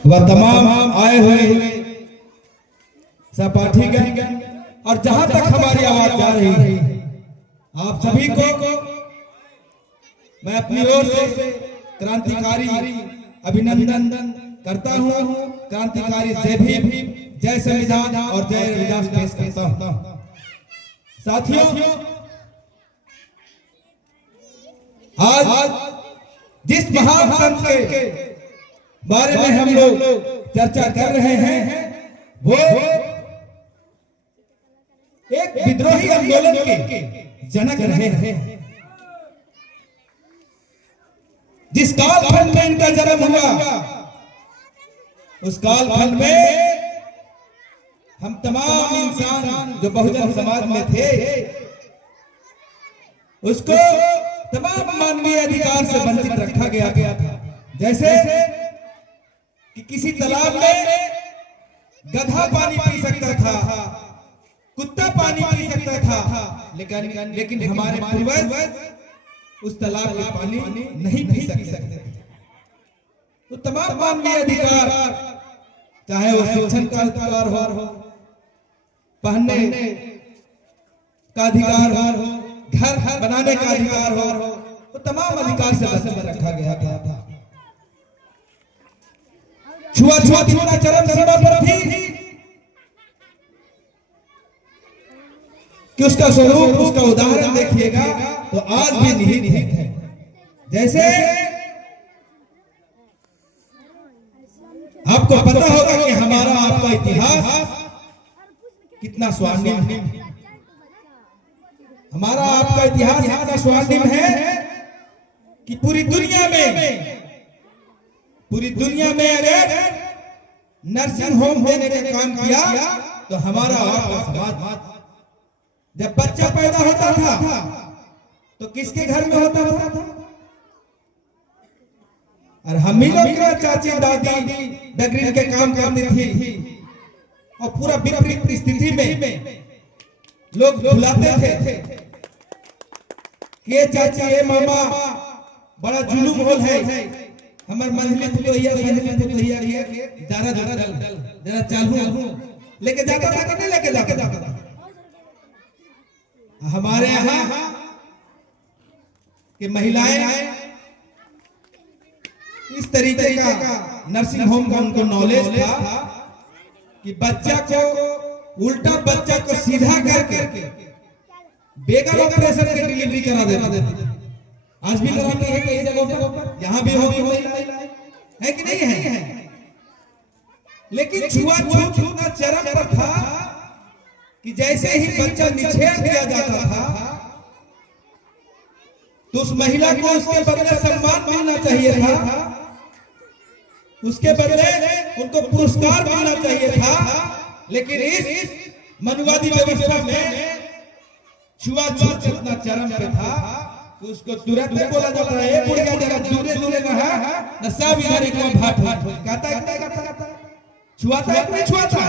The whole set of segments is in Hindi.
व तमाम आए हुए सहपाठीगण और जहां तक हमारी आवाज जा रही है, आप सभी को मैं अपनी ओर से क्रांतिकारी अभिनंदन करता हूं। क्रांतिकारी जय भीम, जय संविधान और जय रविदास पेश करता हूं। साथियों, आज जिस महान संत के बारे में हम लोग चर्चा कर रहे हैं वो एक विद्रोही आंदोलन के जनक रहे हैं। जिस कालखंड में इनका जन्म हुआ, उस कालखंड में हम तमाम इंसान जो बहुजन समाज में थे, उसको तमाम मानवीय अधिकार से वंचित रखा गया था। जैसे कि किसी तालाब में गधा पानी पी सकता था, कुत्ता पानी पी सकता था, लेकिन हमारे पूर्वज उस तालाब का पानी नहीं पी सकते। तो तमाम मानवीय अधिकार, चाहे वो शिक्षण का अधिकार हो, पहनने का अधिकार हो, घर बनाने का अधिकार हो, तो तमाम अधिकार से वंचित रखा गया था। छुआछूत इतना चरम सीमा पर थी कि उसका स्वरूप, उसका उदाहरण देखिएगा तो आज भी निहित है। जैसे आपको पता होगा कि हमारा आपका इतिहास कितना स्वर्णिम है। हमारा आपका इतिहास इतना स्वर्णिम है कि पूरी दुनिया में अगर नर्सिंग होम देने का काम किया तो हमारा आपका समाज, जब बच्चा पैदा होता था तो किसके घर में होता था? और हम ही लोग चाची दादी डगरी के काम करती थी, और पूरा विपरीत स्थिति में लोग बुलाते थे कि ये चाची, ये मामा, बड़ा जुलूम होल है, हमार मंझली पुतोहिया जरा चालू लेके जाता था, नहीं लेके जाता था। हमारे यहाँ कि महिलाएं इस तरीके का नर्सिंग होम का उनको नॉलेज था कि बच्चा को उल्टा, बच्चा को सीधा करके बेगम ऑपरेशन की डिलीवरी करा देते। आज भी कराते हैं कई जगहों पर, यहाँ भी होगी है कि नहीं है? लेकिन छुआछूत इतना चरम पर था कि जैसे ही बच्चा निषेध किया जाता था तो उस महिला को उसके बदले सम्मान मिलना चाहिए था, उसके बदले उनको पुरस्कार मिलना चाहिए था। लेकिन इस मनुवादी व्यवस्था में छुआछूत इतना चरम पे था कि उसको तुरंत बोला जाता है, बुढ़िया जरा दूरे दूरे रहा न सब इधर एक भाट कहता है, छुआता है नहीं छुआता।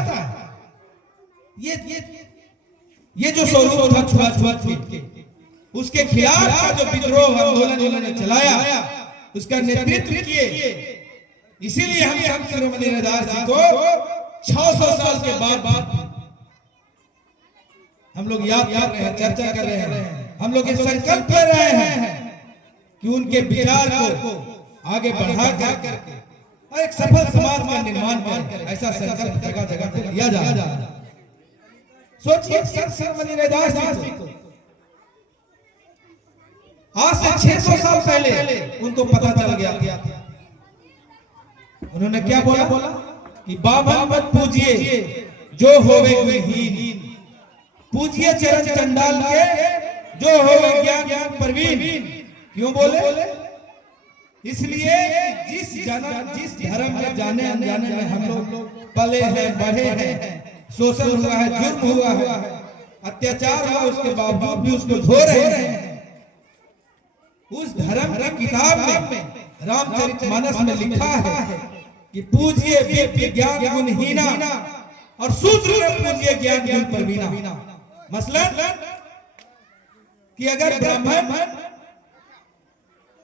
ये जो स्वरूप था छुआछूत के, उसके खिलाफ का जो विद्रोह आंदोलन उन्होंने चलाया, उसका नेतृत्व किए। इसीलिए हम संत शिरोमणि रविदास जी को 600 साल के बाद हम लोग याद कर रहे हैं, चर्चा कर रहे हैं। हम लोग ये संकल्प ले रहे हैं कि उनके विचार को आगे बढ़ा करके और एक सफल समाज का निर्माण करें। ऐसा संकल्प जगह जगह पे लिया जाए। सोचिए, संत शिरोमणि रविदास जी को आज से 600 साल पहले उनको पता चल गया था। उन्होंने क्या बोला कि बाभन मत पूजिए जो होवे गुणहीन, पूजिए चरण चंडाल के जो होवे ज्ञान प्रवीण। क्यों बोले? इसलिए जिस धर्म में जाने अनजाने में हम लोग पले हैं, बढ़े हैं, शोषण हुआ है, जुर्म हुआ है, अत्याचार हुआ, उसके बावजूद भी उसको धो रहे हैं। उस धर्म की किताब में रामचरितमानस में लिखा है कि पूजिए विज्ञान गुणहीना और शूद्र में पूजिए ज्ञान गुण प्रवीणा। मसलन कि अगर ब्राह्मण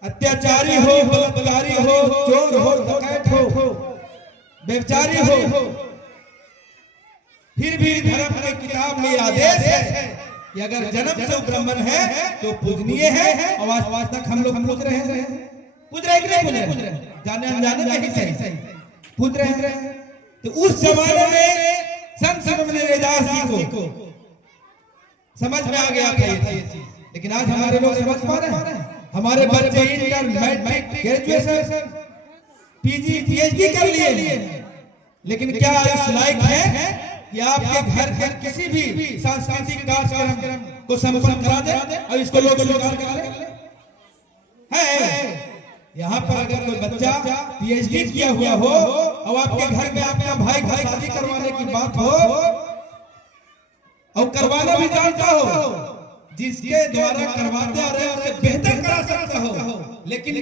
अत्याचारी हो, बलात्कारी हो, चोर हो, डकैत हो, व्यभिचारी हो, फिर भी धर्म के किताब में आदेश है कि अगर जन्म से ब्राह्मण है तो पूजनीय है। और आज तक हम लोग पूज रहे हैं, पूज रहे कि नहीं पूज रहे, जाने अनजाने में ही सही पूज रहे हैं। तो उस जमाने में संत सरमन रैदास जी को समझ में आ गया था ये चीज, लेकिन आज हमारे लोग समझ पा रहे हैं। हमारे बच्चे inter, matric, graduation, PG, PhD कर लिए, लेकिन क्या इस लायक है कि आपके घर के किसी भी सांस्कृतिक कार्यक्रम को संपन्न करा दे और इसको लोग स्वीकार कर ले? है यहाँ पर अगर कोई बच्चा पीएचडी किया हुआ हो और आपके घर में आपका भाई का शादी करवाने की बात हो और करवाना भी जानता हो, जिसके द्वारा करवाते आ रहे उससे बेहतर करा सकता हो, लेकिन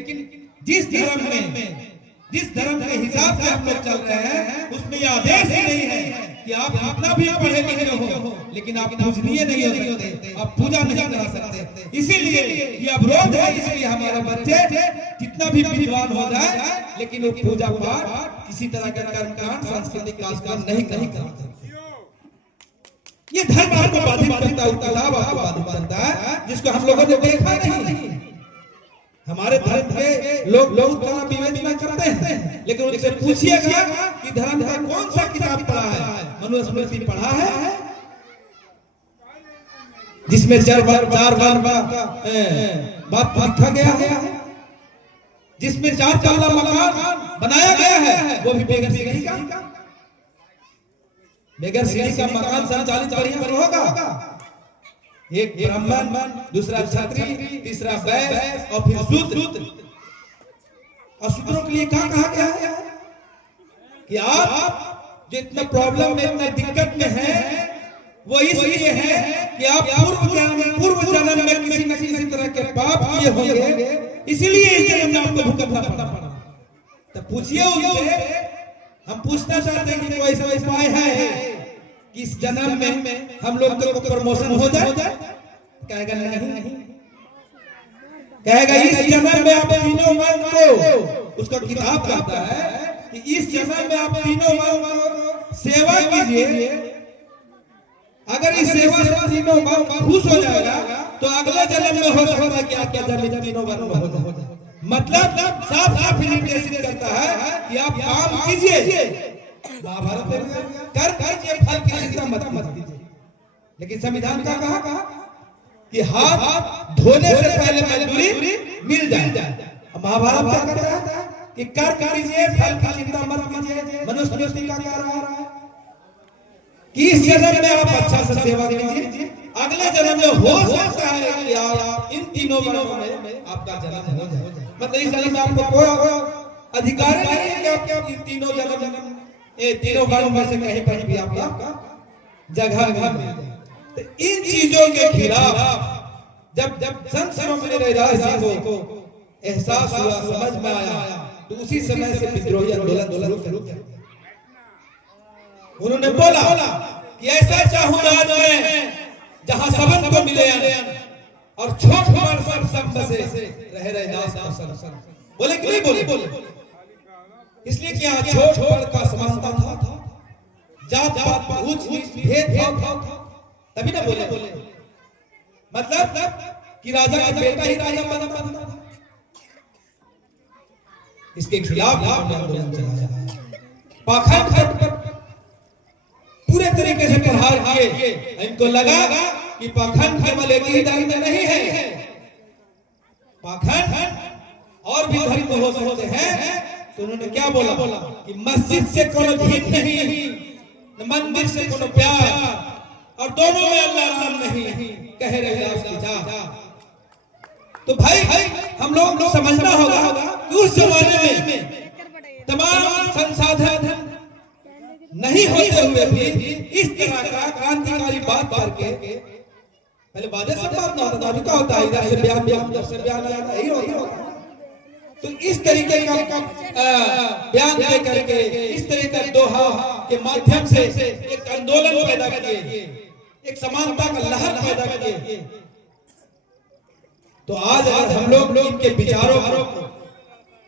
जिस धर्म में, जिस धर्म के हिसाब से हम लोग चल रहे हैं उसमें यह आदेश ही नहीं है कि आप अपना भी पढ़े लिखे हो लेकिन आप पूजनीय नहीं हो सकते, आप पूजा नहीं करा सकते। इसीलिए ये अवरोध है। इसलिए हमारे बच्चे जितना भी विद्वान हो जाए लेकिन वो पूजा पाठ, किसी तरह का कर्मकांड, सांस्कृतिक कार्यक्रम नहीं करते। ये धर्म आपको बाधित करता है, किताब आपको बाधित करता है, जिसको हम लोगों ने देखा नहीं। हमारे धर्म के लोग उतना विवेचना करते हैं, लेकिन उनसे पूछिएगा कि धर्म का कौन सा किताब पढ़ा है? मनुस्मृति पढ़ा है जिसमें चार बार बात लिखा गया है, जिसमें 4 तल्ला मकान बनाया गया है, वो भी बेगर सीढ़ी का। बेगर सीढ़ी का मकान संचालित बढ़िया होगा। एक ब्राह्मण, दूसरा क्षत्रिय, तीसरा वैश्य और फिर शूद्र। और शूद्रों के लिए क्या कहा गया है कि आप जो इतना प्रॉब्लम में, इतना दिक्कत में है, वो इसलिए है कि आप पूर्व जन्म में किसी न किसी तरह के पाप किए होंगे, इसीलिए इस जन्म में आपको भुगतना पड़ा। तो पूछिए उनसे, हम पूछना चाहते हैं कि कोई ऐसा उपाय है कि इस जन्म में हम लोग को प्रमोशन हो जाए? कहेगा नहीं। कहेगा इस जन्म में आप तीनों वर्ग को, उसका किताब कहता है कि इस जन्म में आप तीनों वर्ग को सेवा कीजिए। अगर इस सेवा से तीनों वर्ग खुश हो जाएगा तो अगले जन्म में हो सकता है कि आपका जन्म तीनों वर्ग में हो जाए। मतलब साफ निर्देशित करता है कि आप काम कीजिए, महाभारत कर कीजिए, फल की चिंता मत कीजिए। लेकिन संविधान का कहा कि हाथ धोने से पहले मजदूरी मिल जाए। महाभारत क्या कहता है कि कर कीजिए, फल की चिंता मत कीजिए। मनुस्मृति का कह रहा है कि इस जन्म में आप अच्छा से सेवा कीजिए, अगले जन्म में हो सकता है कि आप इन तीनों वर्गों में आपका जन्म हो जाए। मतलब इस जन्म में आपको कोई अधिकार नहीं है कि आप इन तीनों वर्गों में से कहीं पर भी आपका जगह मिल जाए। तो इन चीजों के खिलाफ जब संत सरमन रैदास जी को एहसास हुआ, समझ में आया, तो उसी समय से विद्रोही आंदोलन शुरू किया। उन्होंने बोला कि ऐसा चाहूं राज में जहां सबन को मिले और छोट बड़ सब बसे रहे रैदास का सन। बोले कि नहीं बोले? इसलिए कि यहाँ छोट बड़ का समानता था, जात पात ऊंच नीच भेदभाव था, तभी ना बोले। मतलब कि राजा का बेटा ही राजा बनता था। इसके खिलाफ आंदोलन चलाया, पाखंड पूरे तरीके से प्रहार किए। इनको लगा कि पाखंड केवल एक ही धर्म में नहीं है, पाखंड और भी धर्म हो सकते हैं। तो उन्होंने क्या बोला कि मस्जिद से कोनो घिन नहीं, मंदिर से कोनो प्यार, और दोनों में अल्लाह राम नहीं, कह रहे उसकी जा। तो भाई हम लोग समझना होगा कि उस जमाने में तमाम संसाधन नहीं होते हुए भी इस तरह का क्रांतिकारी बात करके, पहले बातें सब बात ना होता, अभी क्या होता है, इधर से बयान उधर से बयान यही होता। तो इस तरीके का बयान दे करके, इस तरह का दोहा के माध्यम से एक आंदोलन पैदा किए, एक समानता का लहर पैदा किए। तो आज हम लोग इनके विचारों को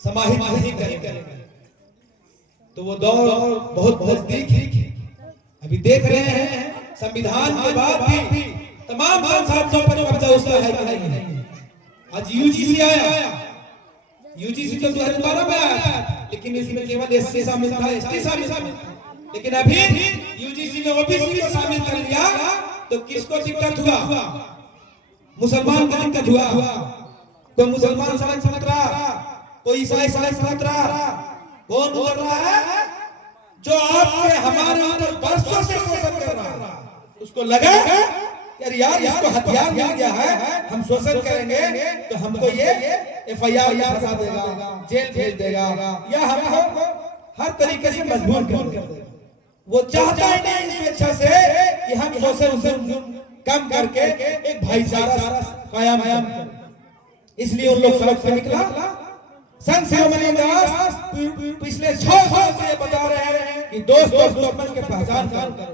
समाहित नहीं करेंगे तो वो दौर बहुत नजदीक है। अभी देख रहे हैं संविधान के बाद भी तमाम संसाधनों पर कब्जा उसका है कि नहीं। आज यूजीसी आया, यूजीसी तो 2012 में आया था, लेकिन इसमें केवल एससी शामिल था, एसटी शामिल था। लेकिन अभी यूजीसी में ओबीसी को शामिल कर लिया, तो किसको दिक्कत हुआ? मुसलमान को दिक्कत हुआ। तो मुसलमान सड़क पर उतरा, कोई ईसाई सड़क पर उतरा, कौन उतर रहा है? जो आपके हमारे ऊपर बरसों से शोषण कर रहा है। उसको लगा यार इसको हथियार मिल गया है, हम शोषण करेंगे तो हमको ये एफआईआर फंसा देगा, जेल भेज देगा, या हमको हर तरीके से मजबूर कर देगा। वो चाहता ही नहीं स्वेच्छा से कि हम शोषण कम करके एक भाईचारा कायम करें। इसलिए उन लोग सड़क पे निकला। संत शिरोमणि दास पिछले 6 साल से बता रहे हैं कि दोस्त और दुश्मन के पहचान करो।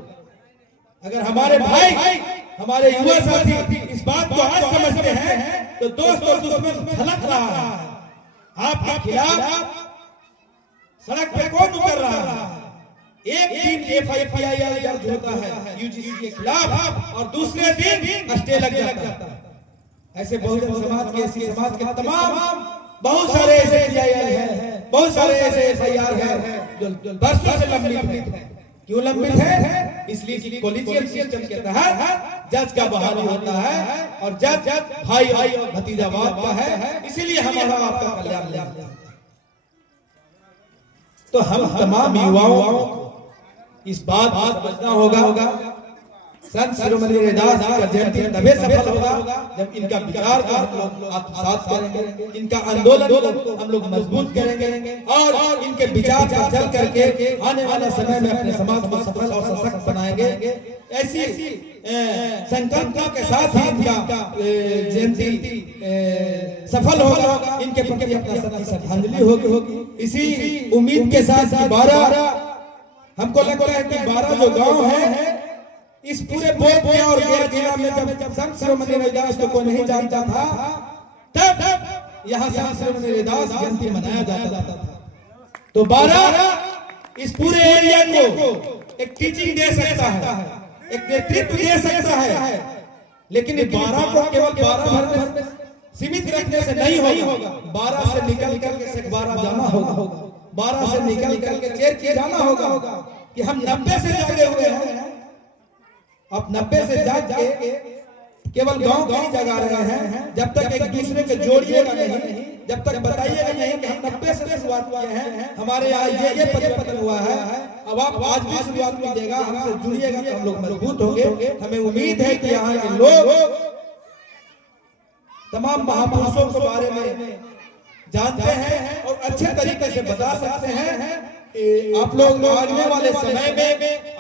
अगर हमारे भाई, हमारे युवा साथी इस बात को आज समझते हैं तो दोस्त और दुश्मन झलक रहा है। आपके खिलाफ सड़क पे कौन उतर रहा है? एक दिन एफआईआर दर्ज होता है यूजीसी के खिलाफ और दूसरे दिन स्टे लग जाता है। ऐसे बहुजन समाज के, एससी समाज के तमाम बहुत सारे ऐसे एफआईआर हैं, बहुत सारे ऐसे एफआईआर हैं जो वर्षों से लंबित है। क्यों लंबित है? इसलिए कि कॉलेजियम सिस्टम के तहत जज का बहाली होता है और जज भाई और भतीजावाद का है, इसीलिए हमारा आपका कल्याण ले। तो हम तमाम युवाओं को इस बात समझना होगा, संत शिरोमणि रविदास का जयंती तभी सफल होगा जब इनका विचार का हम लोग आत्मसात करेंगे, इनका आंदोलन हम लोग मजबूत करेंगे और इनके विचार का चल करके आने वाले समय में अपने समाज को सफल और सशक्त बनाएंगे। ऐसी संकल्पों के साथ ही इनका जयंती सफल होगा, इनके प्रति अपना सच्ची श्रद्धांजलि होगी। इसी उम्मीद के साथ 12 हमको लगता है कि 12 जो गांव है इस पूरे बोधगया और गया जिला में जब संत शिरोमणि रविदास को कोई नहीं जानता था, तब यहाँ संत शिरोमणि रविदास जयंती मनाया जाता था। तो 12 इस पूरे एरिया को एक टीचिंग दे सकता है, एक नेतृत्व दे सकता है। लेकिन 12 को केवल 12 भर में सीमित रखने से नहीं होगा। 12 से निकल करके Sekbara जाना होगा, 12 से निकल करके चेर किए जाना होगा कि हम 90 से जागे हुए हैं। आप 90 से जाग के केवल गांव की जगा रहे हैं। जब तक एक दूसरे के जोड़िएगा नहीं, जब तक बताइएगा नहीं कि हम 90 से शुरुआत किए हैं, हमारे यहाँ ये परिवर्तन हुआ है, अब आप आज भी शुरुआत कीजिएगा, हमसे जुड़िएगा तो हम लोग मजबूत होंगे। हमें उम्मीद है कि यहाँ के लोग तमाम महापुरुषों के बारे में जानते हैं और अच्छे तरीके से बता सकते हैं। आप लोग आने वाले समय में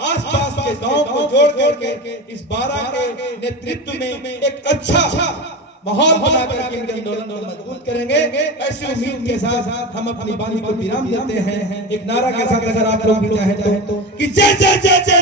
आसपास के गांव को जोड़ करके इस 12 के नेतृत्व में एक अच्छा माहौल बना करके इनके आंदोलन को मजबूत करेंगे। ऐसी उम्मीद के साथ हम अपनी वाणी को विराम देते हैं। एक नारा के साथ अगर आप लोग भी चाहें तो कि जय जय जय जय